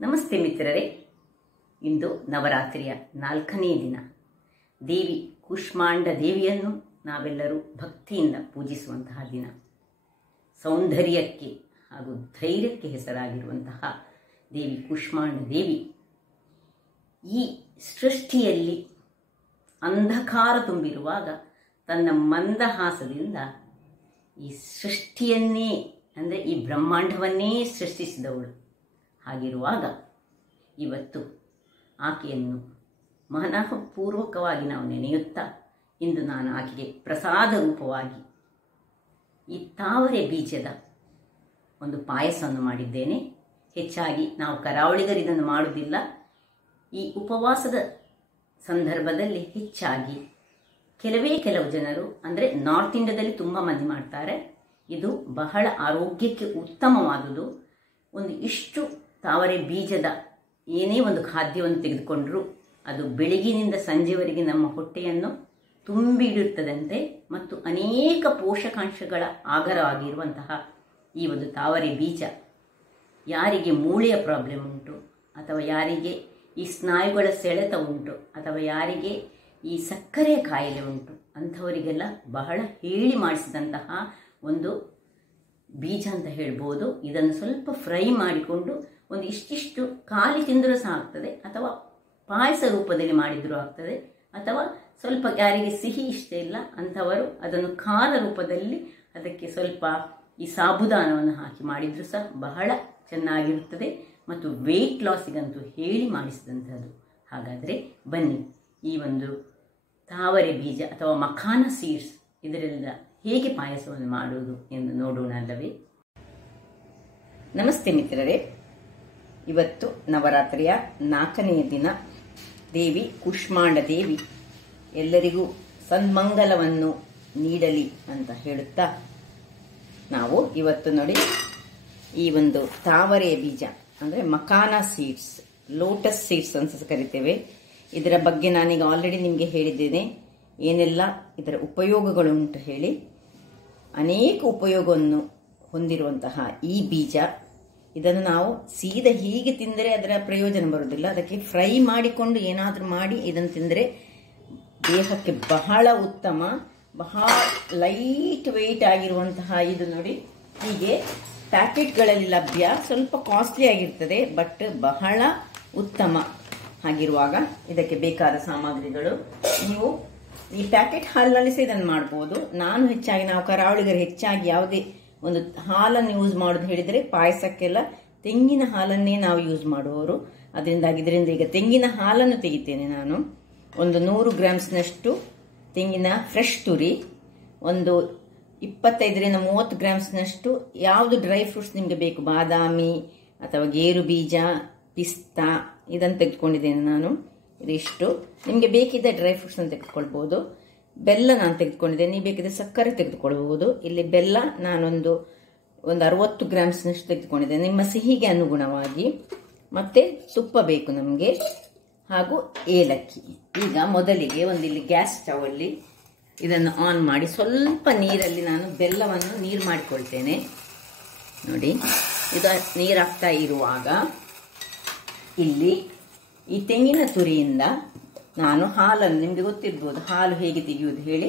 ನಮಸ್ತೆ ಮಿತ್ರರೇ, ಇಂದು ನವರಾತ್ರಿಯ 4ನೇ ದಿನ. ದೇವಿ ಕೂಷ್ಮಾಂಡ ದೇವಿಯನ್ನು ನಾವೆಲ್ಲರೂ ಭಕ್ತಿಯಿಂದ ಪೂಜಿಸುವಂತಹ ದಿನ. ಸೌಂದರ್ಯಕ್ಕೆ ಹಾಗೂ ಧೈರ್ಯಕ್ಕೆ ಹೆಸರಾಗಿರುವಂತಹ ದೇವಿ ಕೂಷ್ಮಾಂಡ ದೇವಿ ಈ ಸೃಷ್ಟಿಯಲ್ಲಿ ಅಂಧಕಾರ ತುಂಬಿರುವಾಗ ತನ್ನ ಮಂದಹಾಸದಿಂದ ಈ ಸೃಷ್ಟಿಯನ್ನೇ ಅಂದರೆ ಈ ಬ್ರಹ್ಮಾಂಡವನ್ನೇ ಸೃಷ್ಟಿಸಿದವಳು. ಹಾಗಿರುವಾಗ ಇವತ್ತು ಆಕೆಯನ್ನು ಮನಃಪೂರ್ವಕವಾಗಿ ನಾವು ನೆನೆಯುತ್ತಾ ಇಂದು ನಾನು ಆಕೆಗೆ ಪ್ರಸಾದ ರೂಪವಾಗಿ ಈ ತಾವರೆ ಬೀಜದ ಒಂದು ಪಾಯಸವನ್ನು ಮಾಡಿದ್ದೇನೆ. ಹೆಚ್ಚಾಗಿ ನಾವು ಕರಾವಳಿಗರಿದನ್ನು ಮಾಡುವುದಿಲ್ಲ. ಈ ಉಪವಾಸದ ಸಂದರ್ಭದಲ್ಲಿ ಹೆಚ್ಚಾಗಿ ಕೆಲವು ಜನರು ಅಂದರೆ ನಾರ್ತ್ ಇಂಡಿಯಾದಲ್ಲಿ ತುಂಬ ಮಂದಿ ಮಾಡ್ತಾರೆ. ಇದು ಬಹಳ ಆರೋಗ್ಯಕ್ಕೆ ಉತ್ತಮವಾದುದು. ಒಂದು ಇಷ್ಟು ತಾವರೆ ಬೀಜದ ಏನೇ ಒಂದು ಖಾದ್ಯವನ್ನು ತೆಗೆದುಕೊಂಡರೂ ಅದು ಬೆಳಗಿನಿಂದ ಸಂಜೆವರೆಗೆ ನಮ್ಮ ಹೊಟ್ಟೆಯನ್ನು ತುಂಬಿಡುತ್ತದಂತೆ ಮತ್ತು ಅನೇಕ ಪೋಷಕಾಂಶಗಳ ಆಗರವಾಗಿರುವಂತಹ ಈ ಒಂದು ತಾವರೆ ಬೀಜ ಯಾರಿಗೆ ಮೂಳೆಯ ಪ್ರಾಬ್ಲಮ್ ಉಂಟು ಅಥವಾ ಯಾರಿಗೆ ಈ ಸ್ನಾಯುಗಳ ಸೆಳೆತ ಉಂಟು ಅಥವಾ ಯಾರಿಗೆ ಈ ಸಕ್ಕರೆಯ ಕಾಯಿಲೆ ಉಂಟು ಅಂಥವರಿಗೆಲ್ಲ ಬಹಳ ಹೇಳಿ ಮಾಡಿಸಿದಂತಹ ಒಂದು ಬೀಜ ಅಂತ ಹೇಳ್ಬೋದು. ಇದನ್ನು ಸ್ವಲ್ಪ ಫ್ರೈ ಮಾಡಿಕೊಂಡು ಒಂದು ಇಷ್ಟಿಷ್ಟು ಖಾಲಿ ತಿಂದರೂ ಸಹ ಆಗ್ತದೆ, ಅಥವಾ ಪಾಯಸ ರೂಪದಲ್ಲಿ ಮಾಡಿದರೂ ಆಗ್ತದೆ, ಅಥವಾ ಸ್ವಲ್ಪ ಯಾರಿಗೆ ಸಿಹಿ ಇಷ್ಟ ಇಲ್ಲ ಅಂಥವರು ಅದನ್ನು ಖಾರ ರೂಪದಲ್ಲಿ ಅದಕ್ಕೆ ಸ್ವಲ್ಪ ಈ ಸಾಬುದಾನವನ್ನು ಹಾಕಿ ಮಾಡಿದರೂ ಸಹ ಬಹಳ ಚೆನ್ನಾಗಿರುತ್ತದೆ ಮತ್ತು ವೆಯ್ಟ್ ಲಾಸಿಗಂತೂ ಹೇಳಿ ಮಾಡಿಸಿದಂಥದ್ದು. ಹಾಗಾದರೆ ಬನ್ನಿ ಈ ಒಂದು ತಾವರೆ ಬೀಜ ಅಥವಾ ಮಖಾನ ಸೀಡ್ಸ್ ಇದರಿಂದ ಹೇಗೆ ಪಾಯಸವನ್ನು ಮಾಡುವುದು ಎಂದು ನೋಡೋಣ ಅಲ್ಲವೇ? ನಮಸ್ತೆ ಮಿತ್ರರೇ, ಇವತ್ತು ನವರಾತ್ರಿಯ 4ನೇ ದಿನ. ದೇವಿ ಕೂಷ್ಮಾಂಡ ದೇವಿ ಎಲ್ಲರಿಗೂ ಸನ್ಮಂಗಲವನ್ನು ನೀಡಲಿ ಅಂತ ಹೇಳುತ್ತಾ ನಾವು ಇವತ್ತು ನೋಡಿ ಈ ಒಂದು ತಾವರೆ ಬೀಜ ಅಂದರೆ ಮಖಾನ ಸೀಡ್ಸ್, ಲೋಟಸ್ ಸೀಡ್ಸ್ ಅಂತ ಕರಿತೇವೆ. ಇದರ ಬಗ್ಗೆ ನಾನೀಗ ಆಲ್ರೆಡಿ ನಿಮಗೆ ಹೇಳಿದ್ದೇನೆ ಏನೆಲ್ಲ ಇದರ ಉಪಯೋಗಗಳು ಉಂಟು ಹೇಳಿ. ಅನೇಕ ಉಪಯೋಗವನ್ನು ಹೊಂದಿರುವಂತಹ ಈ ಬೀಜ, ಇದನ್ನು ನಾವು ಸೀದಾ ಹೀಗೆ ತಿಂದರೆ ಅದರ ಪ್ರಯೋಜನ ಬರುವುದಿಲ್ಲ. ಅದಕ್ಕೆ ಫ್ರೈ ಮಾಡಿಕೊಂಡು ಏನಾದರೂ ಮಾಡಿ ಇದನ್ನು ತಿಂದರೆ ದೇಹಕ್ಕೆ ಬಹಳ ಉತ್ತಮ. ಬಹಳ ಲೈಟ್ ವೆಯ್ಟ್ ಆಗಿರುವಂತಹ ಇದು ನೋಡಿ ಹೀಗೆ ಪ್ಯಾಕೆಟ್ಗಳಲ್ಲಿ ಲಭ್ಯ. ಸ್ವಲ್ಪ ಕಾಸ್ಟ್ಲಿ ಆಗಿರ್ತದೆ, ಬಟ್ ಬಹಳ ಉತ್ತಮ. ಹಾಗಿರುವಾಗ ಇದಕ್ಕೆ ಬೇಕಾದ ಸಾಮಗ್ರಿಗಳು ನೀವು ಈ ಪ್ಯಾಕೆಟ್ ಹಾಲಿನಲ್ಲಿ ಸಹ ಇದನ್ನು ಮಾಡ್ಬೋದು. ನಾನು ಹೆಚ್ಚಾಗಿ ನಾವು ಕರಾವಳಿಗರು ಹೆಚ್ಚಾಗಿ ಯಾವುದೇ ಒಂದು ಹಾಲನ್ನು ಯೂಸ್ ಮಾಡೋದು ಹೇಳಿದರೆ ಪಾಯಸಕ್ಕೆಲ್ಲ ತೆಂಗಿನ ಹಾಲನ್ನೇ ನಾವು ಯೂಸ್ ಮಾಡುವವರು. ಅದರಿಂದಾಗಿ ಇದರಿಂದ ಈಗ ತೆಂಗಿನ ಹಾಲನ್ನು ತೆಗಿತೇನೆ ನಾನು. ಒಂದು 100 ಗ್ರಾಮ್ಸ್ನಷ್ಟು ತೆಂಗಿನ ಫ್ರೆಶ್ ತುರಿ, ಒಂದು 25ರಿಂದ 30 ಗ್ರಾಮ್ಸ್ನಷ್ಟು ಯಾವುದು ಡ್ರೈ ಫ್ರೂಟ್ಸ್ ನಿಮಗೆ ಬೇಕು, ಬಾದಾಮಿ ಅಥವಾ ಗೇರು ಬೀಜ, ಪಿಸ್ತಾ, ಇದನ್ನು ತೆಗೆದುಕೊಂಡಿದ್ದೇನೆ ನಾನು. ಇದಿಷ್ಟು ನಿಮಗೆ ಬೇಕಿದ್ದ ಡ್ರೈ ಫ್ರೂಟ್ಸ್ ಅನ್ನು ತೆಗೆದುಕೊಳ್ಬಹುದು. ಬೆಲ್ಲ ನಾನು ತೆಗೆದುಕೊಂಡಿದ್ದೇನೆ, ನೀವು ಬೇಕಿದ್ರೆ ಸಕ್ಕರೆ ತೆಗೆದುಕೊಳ್ಬಹುದು. ಇಲ್ಲಿ ಬೆಲ್ಲ ನಾನೊಂದು 60 ಗ್ರಾಮ್ಸ್ನಷ್ಟು ತೆಗೆದುಕೊಂಡಿದ್ದೇನೆ ನಿಮ್ಮ ಸಿಹಿಗೆ ಅನುಗುಣವಾಗಿ. ಮತ್ತೆ ತುಪ್ಪ ಬೇಕು ನಮಗೆ, ಹಾಗೂ ಏಲಕ್ಕಿ. ಈಗ ಮೊದಲಿಗೆ ಇಲ್ಲಿ ಗ್ಯಾಸ್ ಸ್ಟವ್ ಅಲ್ಲಿ ಇದನ್ನು ಆನ್ ಮಾಡಿ ಸ್ವಲ್ಪ ನೀರಲ್ಲಿ ನಾನು ಬೆಲ್ಲವನ್ನು ನೀರು ಮಾಡಿಕೊಳ್ತೇನೆ. ನೋಡಿ, ಇದು ನೀರಾಗ್ತಾ ಇರುವಾಗ ಇಲ್ಲಿ ಈ ತೆಂಗಿನ ತುರಿಯಿಂದ ನಾನು ಹಾಲನ್ನು, ನಿಮಗೆ ಗೊತ್ತಿರ್ಬೋದು ಹಾಲು ಹೇಗೆ ತೆಗೆಯುವುದು ಹೇಳಿ,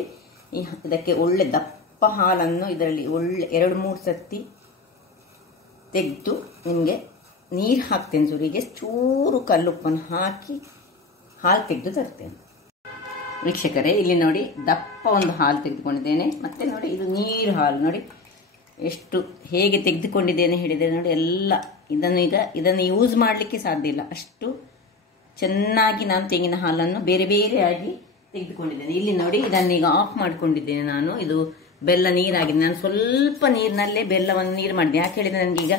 ಇದಕ್ಕೆ ಒಳ್ಳೆ ದಪ್ಪ ಹಾಲನ್ನು ಇದರಲ್ಲಿ ಒಳ್ಳೆ 2-3 ಸತಿ ತೆಗೆದು ನಿಮಗೆ ನೀರು ಹಾಕ್ತೇನೆ. ತುರಿಗೆ ಚೂರು ಕಲ್ಲುಪ್ಪನ್ನು ಹಾಕಿ ಹಾಲು ತೆಗೆದು ತರ್ತೇನೆ. ವೀಕ್ಷಕರೇ, ಇಲ್ಲಿ ನೋಡಿ ದಪ್ಪ ಒಂದು ಹಾಲು ತೆಗೆದುಕೊಂಡಿದ್ದೇನೆ. ಮತ್ತೆ ನೋಡಿ ಇದು ನೀರು ಹಾಲು ನೋಡಿ ಎಷ್ಟು ಹೇಗೆ ತೆಗೆದುಕೊಂಡಿದ್ದೇನೆ ಹೇಳಿದರೆ ನೋಡಿ ಎಲ್ಲ. ಇದನ್ನು ಯೂಸ್ ಮಾಡಲಿಕ್ಕೆ ಸಾಧ್ಯ ಇಲ್ಲ, ಅಷ್ಟು ಚೆನ್ನಾಗಿ ನಾನು ತೆಂಗಿನ ಹಾಲನ್ನು ಬೇರೆ ಬೇರೆಯಾಗಿ ತೆಗೆದುಕೊಂಡಿದ್ದೇನೆ. ಇಲ್ಲಿ ನೋಡಿ ಇದನ್ನೀಗ ಆಫ್ ಮಾಡಿಕೊಂಡಿದ್ದೇನೆ ನಾನು. ಇದು ಬೆಲ್ಲ ನೀರಾಗಿದೆ. ನಾನು ಸ್ವಲ್ಪ ನೀರಿನಲ್ಲೇ ಬೆಲ್ಲವನ್ನು ನೀರು ಮಾಡಿದೆ. ಯಾಕೆ ಹೇಳಿದ್ರೆ ನನಗೆ ಈಗ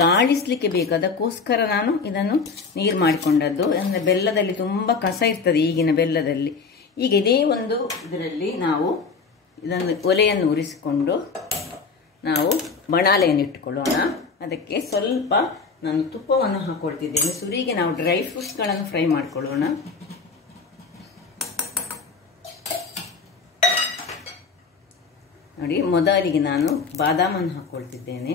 ಗಾಳಿಸ್ಲಿಕ್ಕೆ ಬೇಕು, ಅದಕ್ಕೋಸ್ಕರ ನಾನು ಇದನ್ನು ನೀರು ಮಾಡಿಕೊಂಡದ್ದು. ಅಂದರೆ ಬೆಲ್ಲದಲ್ಲಿ ತುಂಬ ಕಸ ಇರ್ತದೆ ಈಗಿನ ಬೆಲ್ಲದಲ್ಲಿ. ಈಗ ಇದೇ ಒಂದು ಇದರಲ್ಲಿ ನಾವು ಇದನ್ನು ಒಲೆಯನ್ನು ಉರಿಸಿಕೊಂಡು ನಾವು ಬಣಾಲೆಯನ್ನು ಇಟ್ಟುಕೊಳ್ಳೋಣ. ಅದಕ್ಕೆ ಸ್ವಲ್ಪ ನಾನು ತುಪ್ಪವನ್ನು ಹಾಕೊಳ್ತಿದ್ದೇನೆ. ಸುರಿಗೆ ನಾವು ಡ್ರೈ ಫ್ರೂಟ್ಸ್ಗಳನ್ನು ಫ್ರೈ ಮಾಡ್ಕೊಳ್ಳೋಣ. ನೋಡಿ, ಮೊದಲಿಗೆ ನಾನು ಬಾದಾಮನ್ನು ಹಾಕೊಳ್ತಿದ್ದೇನೆ.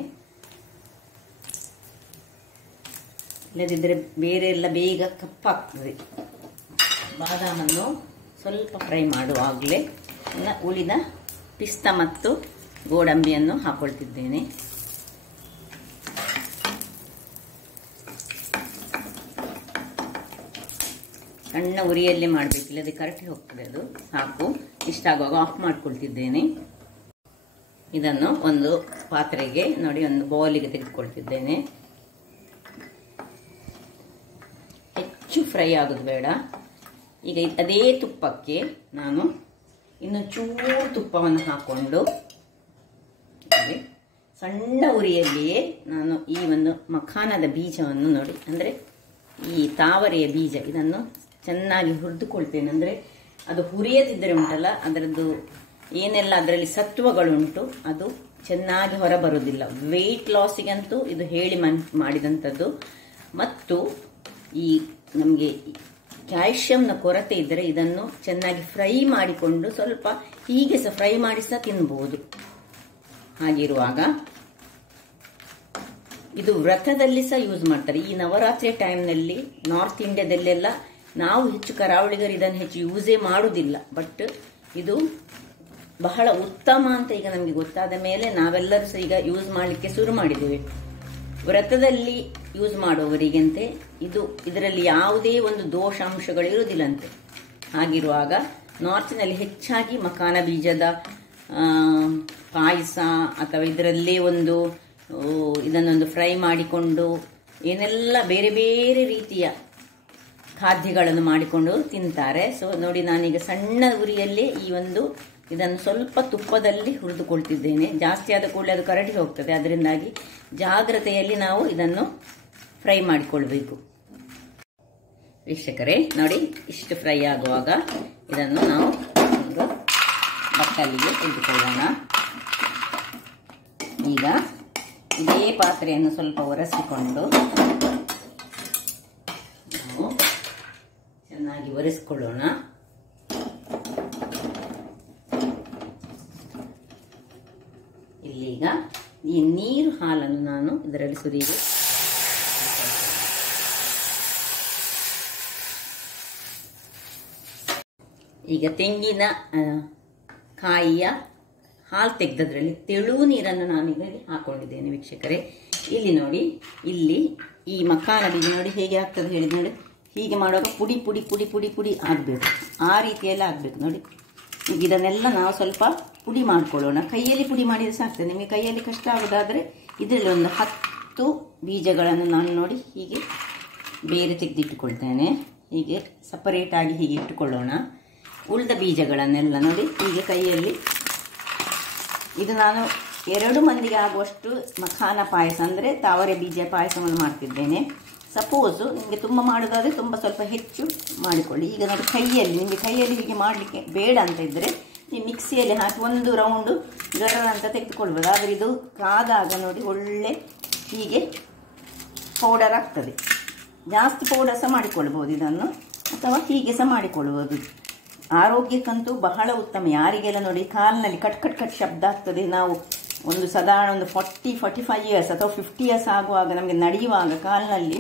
ಇಲ್ಲದಿದ್ದರೆ ಬೇರೆ ಎಲ್ಲ ಬೇಗ ಕಪ್ಪಾಗ್ತದೆ. ಬಾದಾಮನ್ನು ಸ್ವಲ್ಪ ಫ್ರೈ ಮಾಡುವಾಗಲೇ ಇನ್ನು ಉಳಿದ ಪಿಸ್ತಾ ಮತ್ತು ಗೋಡಂಬಿಯನ್ನು ಹಾಕೊಳ್ತಿದ್ದೇನೆ. ಸಣ್ಣ ಉರಿಯಲ್ಲೇ ಮಾಡಬೇಕಿಲ್ಲ, ಅದು ಕರಟಿ ಹೋಗ್ತದೆ. ಅದು ಸಾಕು. ಇಷ್ಟ ಆಗುವಾಗ ಆಫ್ ಮಾಡ್ಕೊಳ್ತಿದ್ದೇನೆ. ಇದನ್ನು ಒಂದು ಪಾತ್ರೆಗೆ ನೋಡಿ, ಒಂದು ಬೌಲಿಗೆ ತೆಗೆದುಕೊಳ್ತಿದ್ದೇನೆ. ಹೆಚ್ಚು ಫ್ರೈ ಆಗೋದು ಬೇಡ. ಈಗ ಅದೇ ತುಪ್ಪಕ್ಕೆ ನಾನು ಇನ್ನು ಚೂರು ತುಪ್ಪವನ್ನು ಹಾಕೊಂಡು ಸಣ್ಣ ಉರಿಯಲ್ಲಿಯೇ ನಾನು ಈ ಒಂದು ಮಖಾನದ ಬೀಜವನ್ನು ನೋಡಿ, ಅಂದರೆ ಈ ತಾವರೆಯ ಬೀಜ, ಇದನ್ನು ಚೆನ್ನಾಗಿ ಹುರಿದುಕೊಳ್ತೇನೆ. ಅಂದರೆ ಅದು ಹುರಿಯದಿದ್ದರೆ ಉಂಟಲ್ಲ, ಅದರದ್ದು ಏನೆಲ್ಲ ಅದರಲ್ಲಿ ಸತ್ವಗಳುಂಟು ಅದು ಚೆನ್ನಾಗಿ ಹೊರಬರುವುದಿಲ್ಲ. ವೆಯ್ಟ್ ಲಾಸಿಗಂತೂ ಇದು ಹೇಳಿ ಮಾಡಿದಂಥದ್ದು. ಮತ್ತು ಈ ನಮಗೆ ಕ್ಯಾಲ್ಶಿಯಂನ ಕೊರತೆ ಇದ್ದರೆ ಇದನ್ನು ಚೆನ್ನಾಗಿ ಫ್ರೈ ಮಾಡಿಕೊಂಡು ಸ್ವಲ್ಪ ಹೀಗೆ ಸಹ ಫ್ರೈ ಮಾಡಿ ಸಹ ತಿನ್ಬೋದು. ಹಾಗಿರುವಾಗ ಇದು ವ್ರತದಲ್ಲಿ ಸಹ ಯೂಸ್ ಮಾಡ್ತಾರೆ. ಈ ನವರಾತ್ರಿ ಟೈಮ್ನಲ್ಲಿ ನಾರ್ತ್ ಇಂಡಿಯಾದಲ್ಲೆಲ್ಲ, ನಾವು ಹೆಚ್ಚು ಕರಾವಳಿಗರು ಇದನ್ನು ಹೆಚ್ಚು ಯೂಸೇ ಮಾಡುವುದಿಲ್ಲ. ಬಟ್ ಇದು ಬಹಳ ಉತ್ತಮ ಅಂತ ಈಗ ನಮಗೆ ಗೊತ್ತಾದ ಮೇಲೆ ನಾವೆಲ್ಲರೂ ಸಹ ಈಗ ಯೂಸ್ ಮಾಡಲಿಕ್ಕೆ ಶುರು ಮಾಡಿದ್ದೇವೆ. ವ್ರತದಲ್ಲಿ ಯೂಸ್ ಮಾಡುವವರಿಗಂತೆ ಇದರಲ್ಲಿ ಯಾವುದೇ ಒಂದು ದೋಷಾಂಶಗಳು ಇರುವುದಿಲ್ಲಂತೆ. ಹಾಗಿರುವಾಗ ನಾರ್ತ್ನಲ್ಲಿ ಹೆಚ್ಚಾಗಿ ಮಖಾನ ಬೀಜದ ಪಾಯಸ ಅಥವಾ ಇದರಲ್ಲೇ ಇದನ್ನೊಂದು ಫ್ರೈ ಮಾಡಿಕೊಂಡು ಏನೆಲ್ಲ ಬೇರೆ ಬೇರೆ ರೀತಿಯ ಖಾದ್ಯಗಳನ್ನು ಮಾಡಿಕೊಂಡು ತಿಂತಾರೆ. ಸೊ ನೋಡಿ, ನಾನೀಗ ಸಣ್ಣ ಉರಿಯಲ್ಲಿ ಇದನ್ನು ಸ್ವಲ್ಪ ತುಪ್ಪದಲ್ಲಿ ಹುರಿದುಕೊಳ್ತಿದ್ದೇನೆ. ಜಾಸ್ತಿ ಆದ ಕೂಡಲೇ ಅದು ಕರಡಿ ಹೋಗ್ತದೆ. ಅದರಿಂದಾಗಿ ಜಾಗ್ರತೆಯಲ್ಲಿ ನಾವು ಇದನ್ನು ಫ್ರೈ ಮಾಡಿಕೊಳ್ಬೇಕು. ವೀಕ್ಷಕರೇ ನೋಡಿ, ಇಷ್ಟು ಫ್ರೈ ಆಗುವಾಗ ಇದನ್ನು ನಾವು ಒಂದು ಬಟ್ಟಲಿಗೆ ತೆಗೆದುಕೊಳ್ಳೋಣ. ಈಗ ಇದೇ ಪಾತ್ರೆಯನ್ನು ಸ್ವಲ್ಪ ಒರೆಸಿಕೊಂಡು ನಾವು ಚೆನ್ನಾಗಿ ಒರೆಸಿಕೊಳ್ಳೋಣ. ಇಲ್ಲೀಗ ಈ ನೀರು ಹಾಲನ್ನು ನಾನು ಇದರಲ್ಲಿ ಸುರಿಗೆ ಈಗ ತೆಂಗಿನ ಕಾಯಿಯ ಹಾಲು ತೆಗೆದದ್ರಲ್ಲಿ ತೆಳು ನೀರನ್ನು ನಾನು ಇದರಲ್ಲಿ ಹಾಕೊಂಡಿದ್ದೇನೆ. ವೀಕ್ಷಕರೇ ಇಲ್ಲಿ ನೋಡಿ, ಇಲ್ಲಿ ಈ ಮಖಾನ ಬೀಜ ನೋಡಿ ಹೇಗೆ ಆಗ್ತದೆ ಹೇಳಿದ್ ನೋಡಿ. ಹೀಗೆ ಮಾಡುವಾಗ ಪುಡಿ ಪುಡಿ ಪುಡಿ ಪುಡಿ ಪುಡಿ ಆಗಬೇಕು, ಆ ರೀತಿಯೆಲ್ಲ ಆಗಬೇಕು ನೋಡಿ. ಈಗ ಇದನ್ನೆಲ್ಲ ನಾವು ಸ್ವಲ್ಪ ಪುಡಿ ಮಾಡ್ಕೊಳ್ಳೋಣ. ಕೈಯಲ್ಲಿ ಪುಡಿ ಮಾಡಿದರೆ ಸಾಕ್ತದೆ. ನಿಮಗೆ ಕೈಯಲ್ಲಿ ಕಷ್ಟ ಆಗೋದಾದರೆ ಇದರಲ್ಲಿ ಒಂದು 10 ಬೀಜಗಳನ್ನು ನಾನು ನೋಡಿ ಹೀಗೆ ಬೇರೆ ತೆಗೆದಿಟ್ಟುಕೊಳ್ತೇನೆ. ಹೀಗೆ ಸಪರೇಟ್ ಆಗಿ ಹೀಗೆ ಇಟ್ಟುಕೊಳ್ಳೋಣ. ಉಳಿದ ಬೀಜಗಳನ್ನೆಲ್ಲ ನೋಡಿ ಹೀಗೆ ಕೈಯಲ್ಲಿ, ಇದು ನಾನು 2 ಮಂದಿಗೆ ಆಗುವಷ್ಟು ಮಖಾನ ಪಾಯಸ ಅಂದರೆ ತಾವರೆ ಬೀಜ ಪಾಯಸವನ್ನು ಮಾಡ್ತಿದ್ದೇನೆ. ಸಪೋಸು ನಿಮಗೆ ತುಂಬ ಮಾಡೋದಾದರೆ ತುಂಬ ಸ್ವಲ್ಪ ಹೆಚ್ಚು ಮಾಡಿಕೊಳ್ಳಿ. ಈಗ ನೋಡಿ ಕೈಯಲ್ಲಿ, ನಿಮಗೆ ಕೈಯಲ್ಲಿ ಹೀಗೆ ಮಾಡಲಿಕ್ಕೆ ಬೇಡ ಅಂತ ಇದ್ದರೆ ನೀವು ಮಿಕ್ಸಿಯಲ್ಲಿ ಹಾಕಿ ಒಂದು ರೌಂಡು ಗರ ಅಂತ ತೆಗೆದುಕೊಳ್ಬೋದು. ಆದರೆ ಇದು ಕಾದಾಗ ನೋಡಿ ಒಳ್ಳೆ ಹೀಗೆ ಪೌಡರ್ ಆಗ್ತದೆ. ಜಾಸ್ತಿ ಪೌಡರ್ ಸಹ ಮಾಡಿಕೊಳ್ಬೋದು ಇದನ್ನು, ಅಥವಾ ಹೀಗೆ ಸಹ ಮಾಡಿಕೊಳ್ಬೋದು. ಆರೋಗ್ಯಕ್ಕಂತೂ ಬಹಳ ಉತ್ತಮ. ಯಾರಿಗೆಲ್ಲ ನೋಡಿ ಕಾಲಿನಲ್ಲಿ ಕಟ್ ಕಟ್ ಕಟ್ ಶಬ್ದ ಆಗ್ತದೆ, ನಾವು ಸಾಧಾರಣ ಒಂದು 40-45 ಇಯರ್ಸ್ ಅಥವಾ 50 ಇಯರ್ಸ್ ಆಗುವಾಗ ನಮಗೆ ನಡೆಯುವಾಗ ಕಾಲಿನಲ್ಲಿ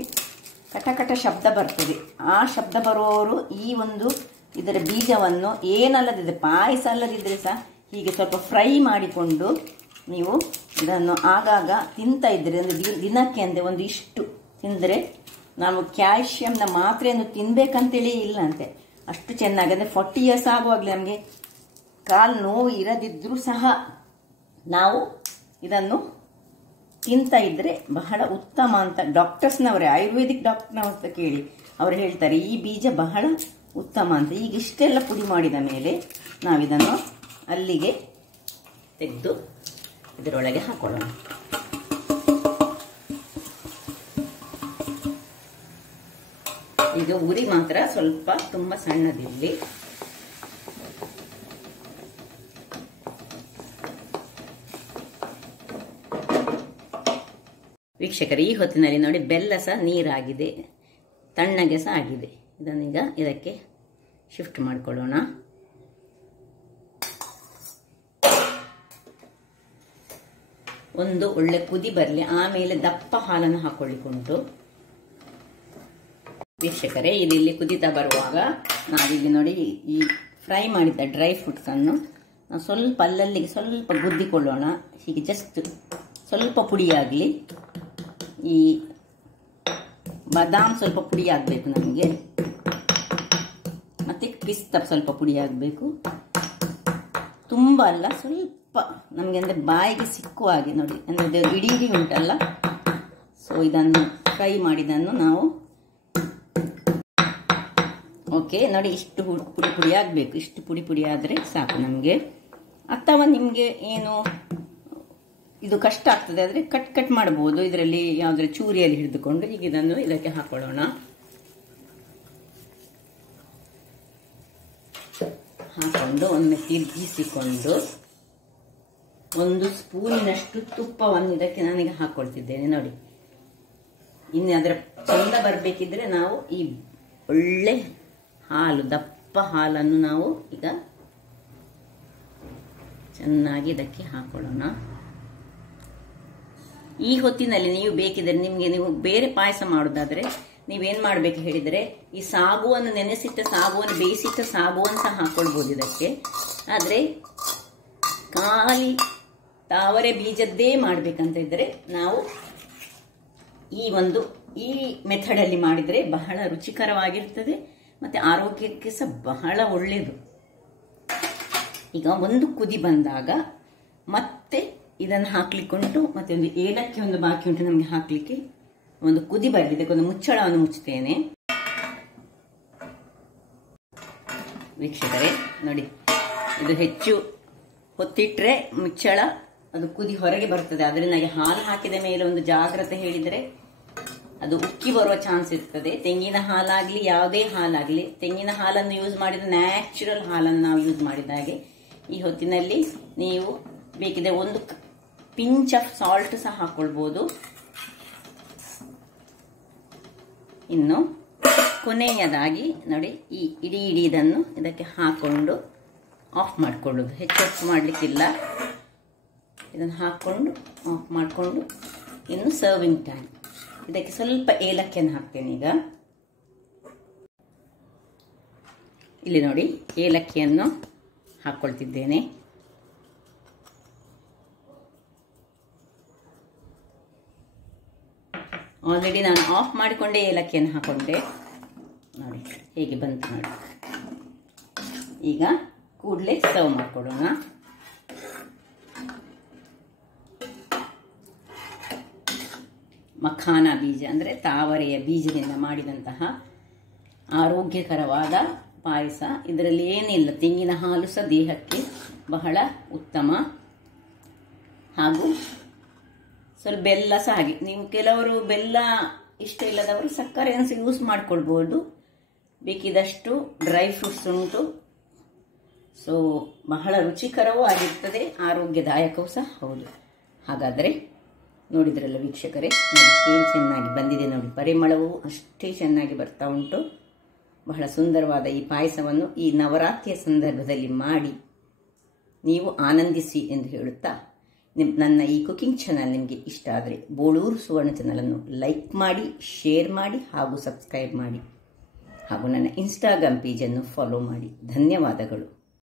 ಕಟಕಟ ಶಬ್ದ ಬರ್ತದೆ. ಆ ಶಬ್ದ ಬರುವವರು ಇದರ ಬೀಜವನ್ನು ಏನಲ್ಲದಿದ್ದರೆ, ಪಾಯಸ ಅಲ್ಲದಿದ್ದರೆ ಸಹ ಹೀಗೆ ಸ್ವಲ್ಪ ಫ್ರೈ ಮಾಡಿಕೊಂಡು ನೀವು ಇದನ್ನು ಆಗಾಗ ತಿಂತಾ ಇದ್ದರೆ, ಅಂದರೆ ದಿನಕ್ಕೆ ಅಂದರೆ ಒಂದು ಇಷ್ಟು ತಿಂದರೆ ನಾವು ಕ್ಯಾಲ್ಶಿಯಂನ ಮಾತ್ರೆಯನ್ನು ತಿನ್ನಬೇಕಂತೇಳಿ ಇಲ್ಲ ಅಂತೆ, ಅಷ್ಟು ಚೆನ್ನಾಗಿ. ಅಂದರೆ 40 ಇಯರ್ಸ್ ಆಗುವಾಗಲೇ ನಮಗೆ ಕಾಲು ನೋವು ಇರದಿದ್ದರೂ ಸಹ ನಾವು ಇದನ್ನು ತಿಂತಾ ಇದ್ದರೆ ಬಹಳ ಉತ್ತಮ ಅಂತ ಡಾಕ್ಟರ್ಸ್ನವರೇ, ಆಯುರ್ವೇದಿಕ್ ಡಾಕ್ಟರ್ನವ್ರ ಕೇಳಿ ಅವರು ಹೇಳ್ತಾರೆ ಈ ಬೀಜ ಬಹಳ ಉತ್ತಮ ಅಂತ. ಈಗ ಇಷ್ಟೆಲ್ಲ ಪುಡಿ ಮಾಡಿದ ಮೇಲೆ ನಾವಿದನ್ನು ಅಲ್ಲಿಗೆ ತೆಗೆದು ಇದರೊಳಗೆ ಹಾಕೊಳ್ಳೋಣ. ಈಗ ಉರಿ ಮಾತ್ರ ಸ್ವಲ್ಪ ತುಂಬ ಸಣ್ಣದಿರಲಿ. ವೀಕ್ಷಕರು, ಈ ಹೊತ್ತಿನಲ್ಲಿ ನೋಡಿ ಬೆಲ್ಲ ಸಹ ನೀರಾಗಿದೆ, ತಣ್ಣಗೆ ಸಹ ಆಗಿದೆ. ಇದನ್ನೀಗ ಇದಕ್ಕೆ ಶಿಫ್ಟ್ ಮಾಡಿಕೊಳ್ಳೋಣ. ಒಂದು ಒಳ್ಳೆ ಕುದಿ ಬರಲಿ, ಆಮೇಲೆ ದಪ್ಪ ಹಾಲನ್ನು ಹಾಕೊಳ್ಳಿಕ್ಕುಂಟು. ವೀಕ್ಷಕರೇ, ಇಲ್ಲಿ ಕುದೀತಾ ಬರುವಾಗ ನಾವಿಲ್ಲಿ ನೋಡಿ ಈ ಫ್ರೈ ಮಾಡಿದ ಡ್ರೈ ಫ್ರೂಟ್ಸನ್ನು ನಾವು ಸ್ವಲ್ಪ ಅಲ್ಲಲ್ಲಿಗೆ ಸ್ವಲ್ಪ ಗುದ್ದಿಕೊಳ್ಳೋಣ. ಹೀಗೆ ಜಸ್ಟ್ ಸ್ವಲ್ಪ ಪುಡಿಯಾಗಲಿ. ಈ ಬಾದಾಮ್ ಸ್ವಲ್ಪ ಪುಡಿ ಆಗಬೇಕು ನಮಗೆ, ಮತ್ತು ಪಿಸ್ತಾ ಸ್ವಲ್ಪ ಪುಡಿ ಆಗಬೇಕು. ತುಂಬ ಅಲ್ಲ, ಸ್ವಲ್ಪ ನಮಗೆ ಅಂದರೆ ಬಾಯಿಗೆ ಸಿಕ್ಕುವ ಹಾಗೆ ನೋಡಿ. ಅಂದರೆ ಇಡೀ ಉಂಟಲ್ಲ, ಸೊ ಇದನ್ನು ಫ್ರೈ ಮಾಡಿದ್ದನ್ನು ನಾವು ಓಕೆ ನೋಡಿ, ಇಷ್ಟು ಪುಡಿ ಪುಡಿ ಆಗಬೇಕು. ಇಷ್ಟು ಪುಡಿ ಪುಡಿ ಆದರೆ ಸಾಕು ನಮಗೆ. ಅಥವಾ ನಿಮಗೆ ಏನು ಇದು ಕಷ್ಟ ಆಗ್ತದೆ ಆದರೆ ಕಟ್ ಮಾಡಬಹುದು. ಇದರಲ್ಲಿ ಯಾವುದ್ರ ಚೂರಿಯಲ್ಲಿ ಹಿಡಿದುಕೊಂಡು ಈಗ ಇದನ್ನು ಇದಕ್ಕೆ ಹಾಕೊಳ್ಳೋಣ. ಹಾಕೊಂಡು ಒಮ್ಮೆ ತಿರುಗಿಸಿಕೊಂಡು 1 ಸ್ಪೂನಿನಷ್ಟು ತುಪ್ಪವನ್ನು ಇದಕ್ಕೆ ನಾನೀಗ ಹಾಕೊಳ್ತಿದ್ದೇನೆ ನೋಡಿ. ಇನ್ನು ಅದರ ಚಂದ ಬರಬೇಕಿದ್ರೆ ನಾವು ಈ ಒಳ್ಳೆ ಹಾಲು, ದಪ್ಪ ಹಾಲನ್ನು ನಾವು ಈಗ ಚೆನ್ನಾಗಿ ಇದಕ್ಕೆ ಹಾಕೊಳ್ಳೋಣ. ಈ ಹೊತ್ತಿನಲ್ಲಿ ನೀವು ಬೇಕಿದ್ರೆ ನೀವು ಬೇರೆ ಪಾಯಸ ಮಾಡೋದಾದ್ರೆ ನೀವೇನ್ ಮಾಡ್ಬೇಕು ಹೇಳಿದ್ರೆ, ಈ ಸಾಬುವನ್ನು ನೆನೆಸಿಟ್ಟ ಸಾಬುವನ್ನು ಬೇಯಿಸಿಟ್ಟ ಸಾಬುವನ್ನು ಸಹ ಹಾಕೊಳ್ಬಹುದು ಇದಕ್ಕೆ. ಆದ್ರೆ ಖಾಲಿ ತಾವರೆ ಬೀಜದ್ದೇ ಮಾಡ್ಬೇಕಂತ ಇದ್ರೆ ನಾವು ಈ ಮೆಥಡ್ ಅಲ್ಲಿ ಮಾಡಿದ್ರೆ ಬಹಳ ರುಚಿಕರವಾಗಿರ್ತದೆ ಮತ್ತೆ ಆರೋಗ್ಯಕ್ಕೆ ಸಹ ಬಹಳ ಒಳ್ಳೆಯದು. ಈಗ ಒಂದು ಕುದಿ ಬಂದಾಗ ಮತ್ತೆ ಇದನ್ನು ಹಾಕ್ಲಿಕ್ಕುಂಟು. ಮತ್ತೆ ಒಂದು ಏಲಕ್ಕಿ ಒಂದು ಬಾಕಿ ಉಂಟು ನಮಗೆ ಹಾಕ್ಲಿಕ್ಕೆ. ಒಂದು ಕುದಿ ಬರಲಿದೆ, ಒಂದು ಮುಚ್ಚಳವನ್ನು ಮುಚ್ಚುತ್ತೇನೆ. ವೀಕ್ಷಕರೇ ನೋಡಿ, ಇದು ಹೆಚ್ಚು ಹೊತ್ತಿಟ್ರೆ ಮುಚ್ಚಳ ಅದು ಕುದಿ ಹೊರಗೆ ಬರ್ತದೆ. ಅದರಿಂದ ಹಾಲು ಹಾಕಿದ ಮೇಲೆ ಒಂದು ಜಾಗ್ರತೆ ಹೇಳಿದರೆ ಅದು ಉಕ್ಕಿ ಬರುವ ಚಾನ್ಸ್ ಇರ್ತದೆ. ತೆಂಗಿನ ಹಾಲಾಗ್ಲಿ ಯಾವುದೇ ಹಾಲಾಗ್ಲಿ, ತೆಂಗಿನ ಹಾಲನ್ನು ಯೂಸ್ ಮಾಡಿದ ನ್ಯಾಚುರಲ್ ಹಾಲನ್ನು ನಾವು ಯೂಸ್ ಮಾಡಿದ ಹಾಗೆ. ಈ ಹೊತ್ತಿನಲ್ಲಿ ನೀವು ಬೇಕಿದೆ ಒಂದು ಪಿಂಚ್ ಆಫ್ ಸಾಲ್ಟ್ ಸಹ ಹಾಕೊಳ್ಬಹುದು. ಇನ್ನು ಕೊನೆಯದಾಗಿ ನೋಡಿ, ಈ ಇಡೀ ಇದನ್ನು ಇದಕ್ಕೆ ಹಾಕೊಂಡು ಆಫ್ ಮಾಡಿಕೊಳ್ಳೋದು. ಹೆಚ್ಚು ಮಾಡಲಿಕ್ಕಿಲ್ಲ. ಇದನ್ನು ಹಾಕೊಂಡು ಆಫ್ ಮಾಡಿಕೊಂಡು ಇನ್ನು ಸರ್ವಿಂಗ್ ಟೈಮ್. ಇದಕ್ಕೆ ಸ್ವಲ್ಪ ಏಲಕ್ಕಿಯನ್ನು ಹಾಕ್ತೇನೆ. ಈಗ ಇಲ್ಲಿ ನೋಡಿ, ಏಲಕ್ಕಿಯನ್ನು ಹಾಕ್ಕೊಳ್ತಿದ್ದೇನೆ. ಆಲ್ರೆಡಿ ನಾನು ಆಫ್ ಮಾಡಿಕೊಂಡೇ ಏಲಕ್ಕಿಯನ್ನು ಹಾಕೊಂಡೆ. ನೋಡಿ ಹೇಗೆ ಬಂತು ನೋಡಿ. ಈಗ ಕೂಡಲೇ ಸರ್ವ್ ಮಾಡಿಕೊಡೋಣ. ಮಖಾನ ಬೀಜ ಅಂದರೆ ತಾವರೆಯ ಬೀಜದಿಂದ ಮಾಡಿದಂತಹ ಆರೋಗ್ಯಕರವಾದ ಪಾಯಸ. ಇದರಲ್ಲಿ ಏನಿಲ್ಲ, ತೆಂಗಿನ ಹಾಲು ಸಹ ದೇಹಕ್ಕೆ ಬಹಳ ಉತ್ತಮ. ಹಾಗೂ ಸ್ವಲ್ಪ ಬೆಲ್ಲ ಸಹ ಹಾಗೆ. ನೀವು ಕೆಲವರು ಬೆಲ್ಲ ಇಷ್ಟ ಇಲ್ಲದವರು ಸಕ್ಕರೆಯನ್ನು ಸಹ ಯೂಸ್ ಮಾಡ್ಕೊಳ್ಬಹುದು. ಬೇಕಿದಷ್ಟು ಡ್ರೈ ಫ್ರೂಟ್ಸ್ ಉಂಟು. ಸೊ ಬಹಳ ರುಚಿಕರವೂ ಆಗಿರ್ತದೆ, ಆರೋಗ್ಯದಾಯಕವೂ ಸಹ ಹೌದು. ಹಾಗಾದರೆ ನೋಡಿದ್ರಲ್ಲ ವೀಕ್ಷಕರೇ, ನೋಡಿ ಏನು ಚೆನ್ನಾಗಿ ಬಂದಿದೆ ನೋಡಿ. ಪರಿಮಳವೂ ಅಷ್ಟೇ ಚೆನ್ನಾಗಿ ಬರ್ತಾ ಉಂಟು. ಬಹಳ ಸುಂದರವಾದ ಈ ಪಾಯಸವನ್ನು ಈ ನವರಾತ್ರಿಯ ಸಂದರ್ಭದಲ್ಲಿ ಮಾಡಿ ನೀವು ಆನಂದಿಸಿ ಎಂದು ಹೇಳುತ್ತಾ, ನನ್ನ ಈ ಕುಕಿಂಗ್ ಚಾನಲ್ ನಿಮಗೆ ಇಷ್ಟ ಆದರೆ ಬೋಳೂರು ಸುವರ್ಣ ಚಾನಲನ್ನು ಲೈಕ್ ಮಾಡಿ, ಶೇರ್ ಮಾಡಿ ಹಾಗೂ ಸಬ್ಸ್ಕ್ರೈಬ್ ಮಾಡಿ. ಹಾಗೂ ನನ್ನ ಇನ್ಸ್ಟಾಗ್ರಾಮ್ ಪೇಜನ್ನು ಫಾಲೋ ಮಾಡಿ. ಧನ್ಯವಾದಗಳು.